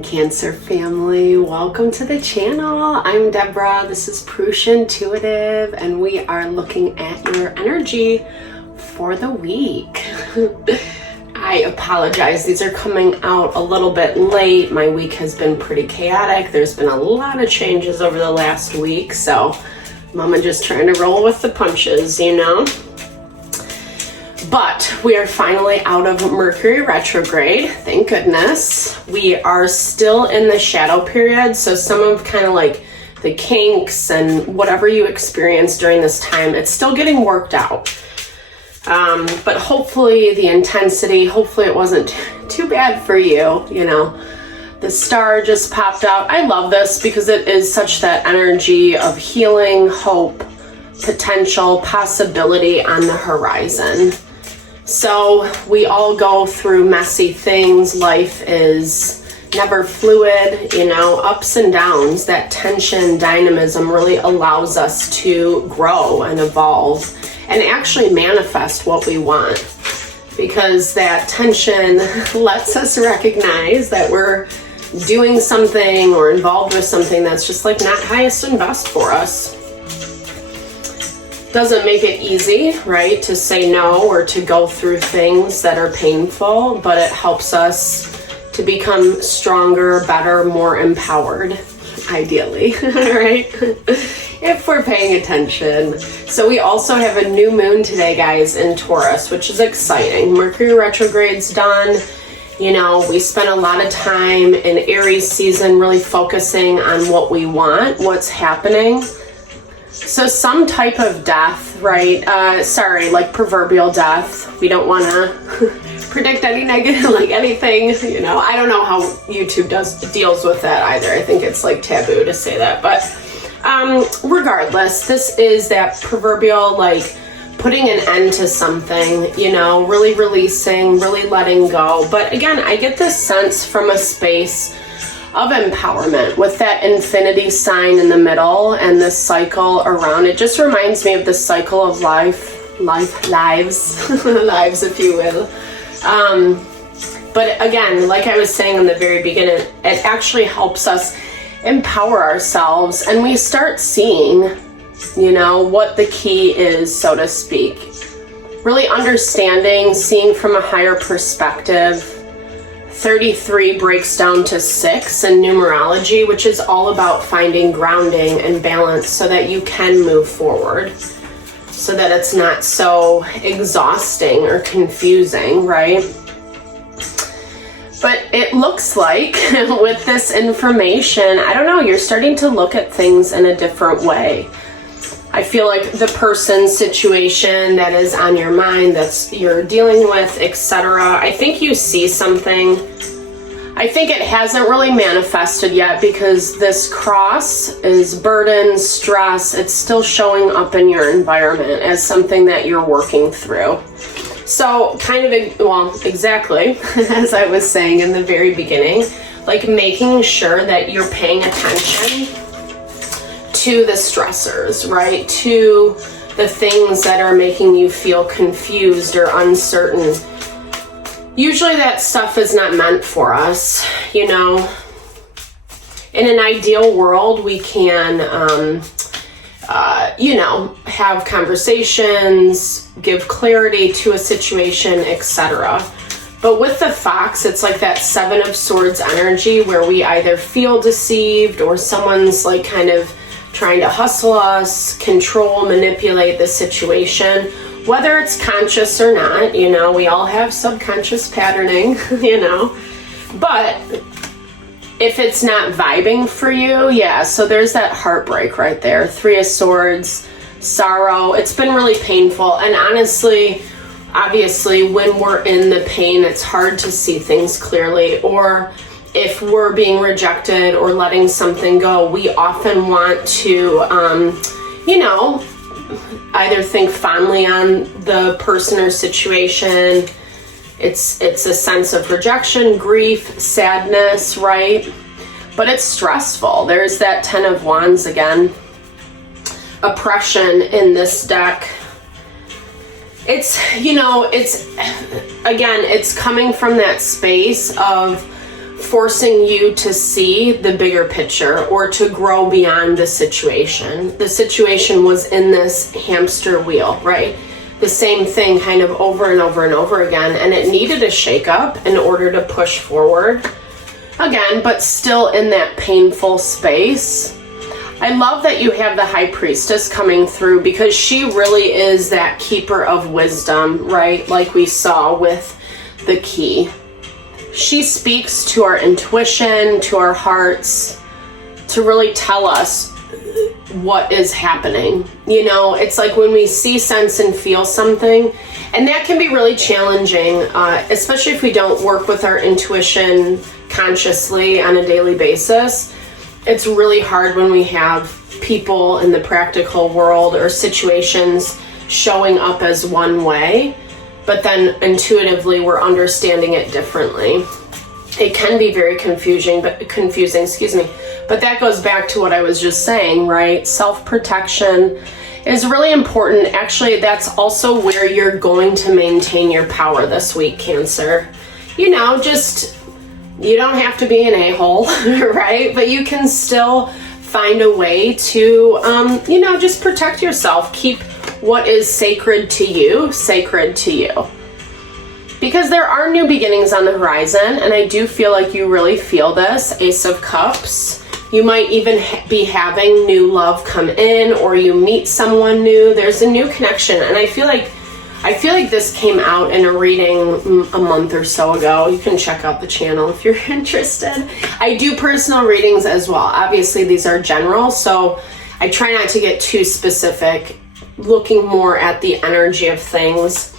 morning, Cancer family. Welcome to the channel. I'm Deborah. This is Purusha Intuitive, and we are looking at your energy for the week. I apologize. These are coming out a little bit late. My week has been pretty chaotic. There's been a lot of changes over the last week, so Mama just trying to roll with the punches, you know? But we are finally out of Mercury retrograde, thank goodness. We are still in the shadow period, so some of kind of like the kinks and whatever you experience during this time, it's still getting worked out. But hopefully the intensity, hopefully it wasn't too bad for you, you know. The star just popped out. I love this because it is such that energy of healing, hope, potential, possibility on the horizon. So we all go through messy things. Life is never fluid, you know, ups and downs. That tension, dynamism really allows us to grow and evolve and actually manifest what we want, because that tension lets us recognize that we're doing something or involved with something that's just like not highest and best for us. Doesn't make it easy, right, to say no or to go through things that are painful, but it helps us to become stronger, better, more empowered, ideally, right? If we're paying attention. So we also have a new moon today, guys, in Taurus, which is exciting. Mercury retrograde's done. You know, we spent a lot of time in Aries season really focusing on what we want, what's happening. So some type of death, right? Like proverbial death. We don't want to predict any negative, like anything, you know. I don't know how YouTube deals with that either. I think it's like taboo to say that. But regardless, this is that proverbial, like, putting an end to something, you know, really releasing, really letting go. But again, I get this sense from a space of empowerment with that infinity sign in the middle and the cycle around. It just reminds me of the cycle of lives, lives, if you will. But again, like I was saying in the very beginning, it actually helps us empower ourselves, and we start seeing, you know, what the key is, so to speak. Really understanding, seeing from a higher perspective. 33 breaks down to 6 in numerology, which is all about finding grounding and balance so that you can move forward, so that it's not so exhausting or confusing, right? But it looks like with this information, I don't know, you're starting to look at things in a different way. I feel like the person's situation that is on your mind, that's you're dealing with, etc. I think you see something. I think it hasn't really manifested yet because this cross is burden, stress. It's still showing up in your environment as something that you're working through. So kind of, well, exactly as I was saying in the very beginning, like making sure that you're paying attention to the stressors, right? To the things that are making you feel confused or uncertain. Usually that stuff is not meant for us, you know. In an ideal world, we can, you know, have conversations, give clarity to a situation, etc. But with the Fox, it's like that 7 of Swords energy where we either feel deceived or someone's like kind of trying to hustle us, control, manipulate the situation, whether it's conscious or not. You know, we all have subconscious patterning, you know, but if it's not vibing for you, yeah, so there's that heartbreak right there. 3 of Swords, sorrow. It's been really painful, and honestly, obviously, when we're in the pain, it's hard to see things clearly, or if we're being rejected or letting something go, we often want to, you know, either think fondly on the person or situation. It's a sense of rejection, grief, sadness, right? But it's stressful. There's that 10 of Wands again. Oppression in this deck. It's, you know, it's, again, it's coming from that space of forcing you to see the bigger picture or to grow beyond the situation. The situation was in this hamster wheel, right? The same thing kind of over and over and over again, and it needed a shake up in order to push forward again, but still in that painful space. I love that you have the High Priestess coming through, because she really is that keeper of wisdom, right? Like we saw with the key. She speaks to our intuition, to our hearts, to really tell us what is happening. You know, it's like when we see, sense, and feel something, and that can be really challenging, especially if we don't work with our intuition consciously on a daily basis. It's really hard when we have people in the practical world or situations showing up as one way, but then intuitively we're understanding it differently. It can be very confusing, but that goes back to what I was just saying, right? Self-protection is really important. Actually, that's also where you're going to maintain your power this week, Cancer. You know, just, you don't have to be an a-hole, right? But you can still find a way to, you know, just protect yourself. Keep what is sacred to you, sacred to you. Because there are new beginnings on the horizon, and I do feel like you really feel this, Ace of Cups. You might even be having new love come in, or you meet someone new. There's a new connection, and I feel like this came out in a reading a month or so ago. You can check out the channel if you're interested. I do personal readings as well. Obviously, these are general, so I try not to get too specific, looking more at the energy of things.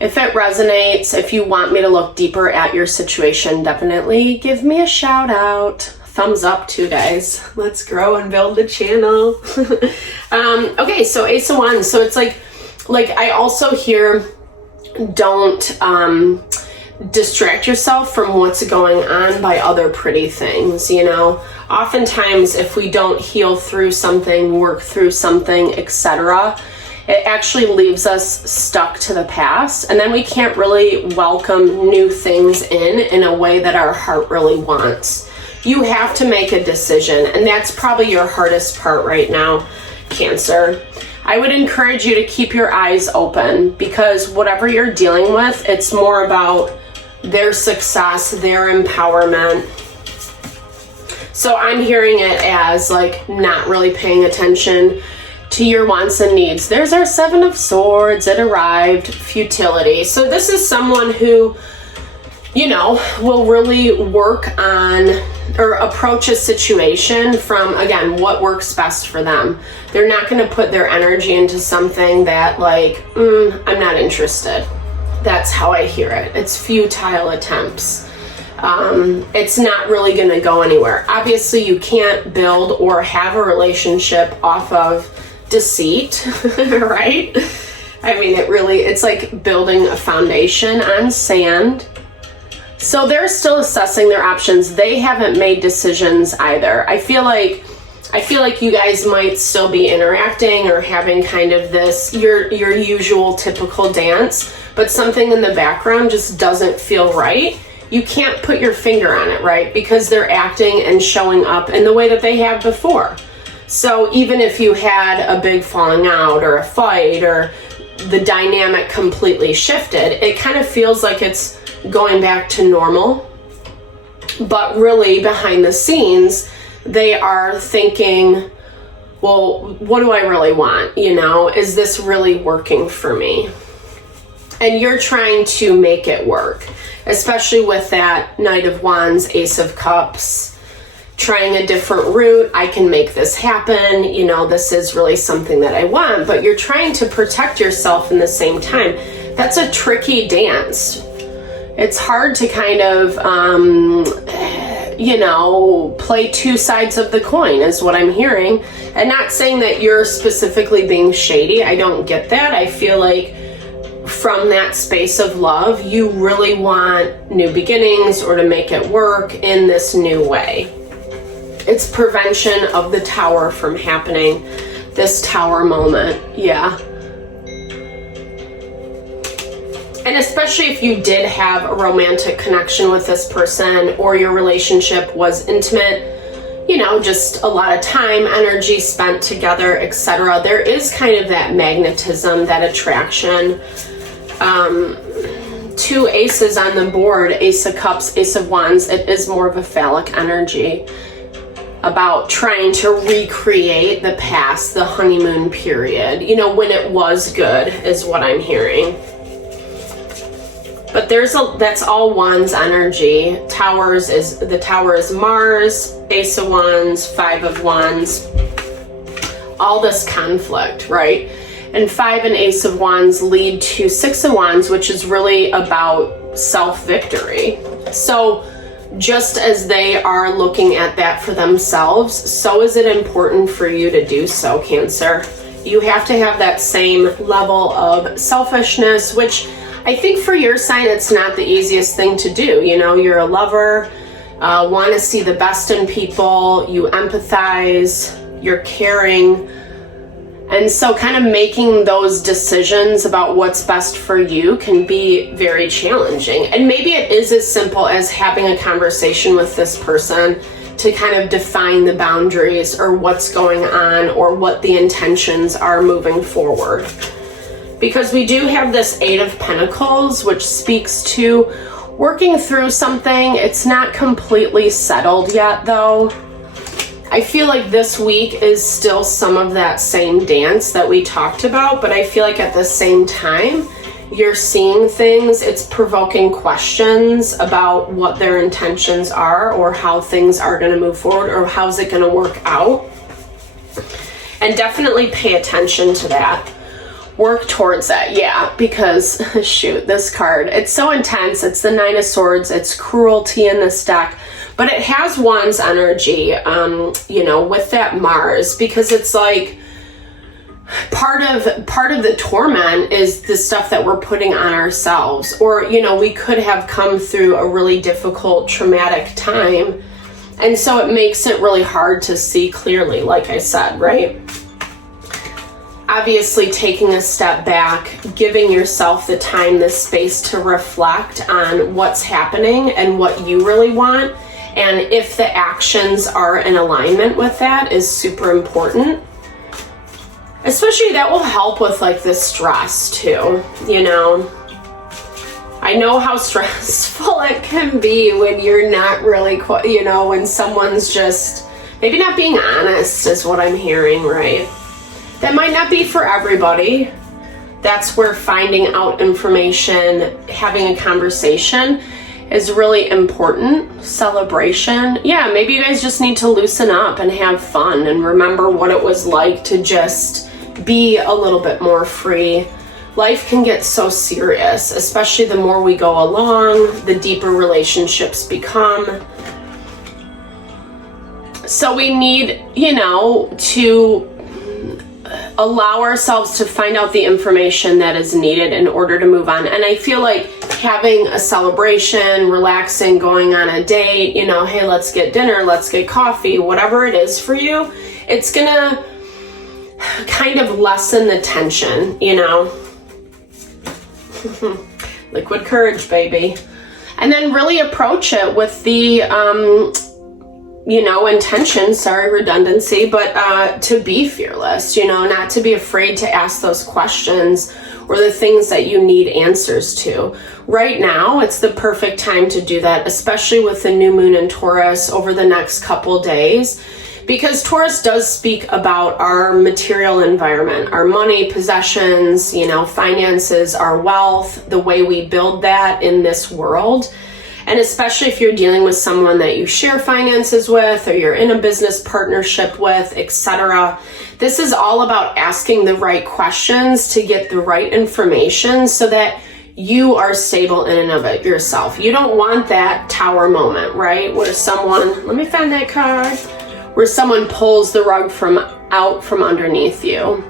If it resonates, if you want me to look deeper at your situation, definitely give me a shout out. Thumbs up too, guys. Let's grow and build the channel. Okay, so Ace of Wands. So it's like I also hear, don't distract yourself from what's going on by other pretty things, you know? Oftentimes, if we don't heal through something, work through something, etc., it actually leaves us stuck to the past, and then we can't really welcome new things in a way that our heart really wants. You have to make a decision, and that's probably your hardest part right now, Cancer. I would encourage you to keep your eyes open, because whatever you're dealing with, it's more about their success, their empowerment. So I'm hearing it as like not really paying attention to your wants and needs. There's our Seven of Swords. It arrived. Futility. So this is someone who, you know, will really work on or approach a situation from, again, what works best for them. They're not going to put their energy into something that like, I'm not interested. That's how I hear it. It's futile attempts. It's not really going to go anywhere. Obviously, you can't build or have a relationship off of deceit, right? I mean, it's like building a foundation on sand. So they're still assessing their options. They haven't made decisions either. I feel like you guys might still be interacting or having kind of this, your usual typical dance, but something in the background just doesn't feel right. You can't put your finger on it, right? Because they're acting and showing up in the way that they have before. So even if you had a big falling out or a fight or the dynamic completely shifted, it kind of feels like it's going back to normal. But really behind the scenes, they are thinking, well, what do I really want? You know, is this really working for me? And you're trying to make it work, especially with that Knight of Wands, Ace of Cups, trying a different route. I can make this happen. You know, this is really something that I want, but you're trying to protect yourself in the same time. That's a tricky dance. It's hard to kind of, you know, play two sides of the coin is what I'm hearing. And not saying that you're specifically being shady. I don't get that. I feel like from that space of love, you really want new beginnings or to make it work in this new way. It's prevention of the Tower from happening, this Tower moment, yeah. And especially if you did have a romantic connection with this person, or your relationship was intimate, you know, just a lot of time, energy spent together, etc. There is kind of that magnetism, that attraction. Two aces on the board, Ace of Cups, Ace of Wands. It is more of a phallic energy, about trying to recreate the past, the honeymoon period, you know, when it was good, is what I'm hearing. But that's all Wands energy. The Tower is Mars, Ace of Wands, Five of Wands. All this conflict, right? And 5 and Ace of Wands lead to 6 of Wands, which is really about self-victory. So just as they are looking at that for themselves, so is it important for you to do so, Cancer. You have to have that same level of selfishness, which I think for your sign, it's not the easiest thing to do. You know, you're a lover, want to see the best in people, you empathize, you're caring. And so kind of making those decisions about what's best for you can be very challenging. And maybe it is as simple as having a conversation with this person to kind of define the boundaries, or what's going on, or what the intentions are moving forward. Because we do have this 8 of Pentacles, which speaks to working through something. It's not completely settled yet, though. I feel like this week is still some of that same dance that we talked about, but I feel like at the same time, you're seeing things, it's provoking questions about what their intentions are, or how things are going to move forward, or how's it going to work out. And definitely pay attention to that. Work towards that, yeah, because shoot, this card, it's so intense. It's the 9 of Swords, it's cruelty in this deck. But it has Wands energy, you know, with that Mars, because it's like part of the torment is the stuff that we're putting on ourselves. Or, you know, we could have come through a really difficult, traumatic time. And so it makes it really hard to see clearly, like I said, right? Obviously, taking a step back, giving yourself the time, the space to reflect on what's happening and what you really want. And if the actions are in alignment with that is super important. Especially that will help with like the stress too, you know. I know how stressful it can be when you're not really, you know, when someone's just maybe not being honest is what I'm hearing, right? That might not be for everybody. That's where finding out information, having a conversation is really important. Celebration. Yeah, maybe you guys just need to loosen up and have fun and remember what it was like to just be a little bit more free. Life can get so serious, especially the more we go along, the deeper relationships become. So we need, you know, to allow ourselves to find out the information that is needed in order to move on. And I feel like having a celebration, relaxing, going on a date, you know, hey, let's get dinner, let's get coffee, whatever it is for you, it's gonna kind of lessen the tension, you know. Liquid courage, baby. And then really approach it with the you know, intention, sorry, redundancy, but to be fearless, you know, not to be afraid to ask those questions or the things that you need answers to. Right now, it's the perfect time to do that, especially with the new moon in Taurus over the next couple days, because Taurus does speak about our material environment, our money, possessions, you know, finances, our wealth, the way we build that in this world. And especially if you're dealing with someone that you share finances with, or you're in a business partnership with, etc. This is all about asking the right questions to get the right information so that you are stable in and of it yourself. You don't want that Tower moment, right? Where someone, let me find that card, where someone pulls the rug out from underneath you.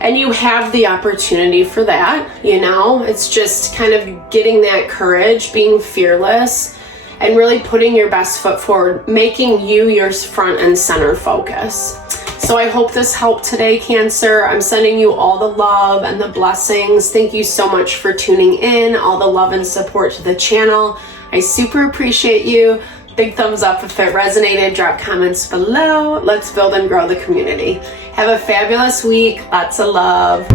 And you have the opportunity for that, you know? It's just kind of getting that courage, being fearless, and really putting your best foot forward, making you your front and center focus. So I hope this helped today, Cancer. I'm sending you all the love and the blessings. Thank you so much for tuning in, all the love and support to the channel. I super appreciate you. Big thumbs up if it resonated. Drop comments below. Let's build and grow the community. Have a fabulous week. Lots of love.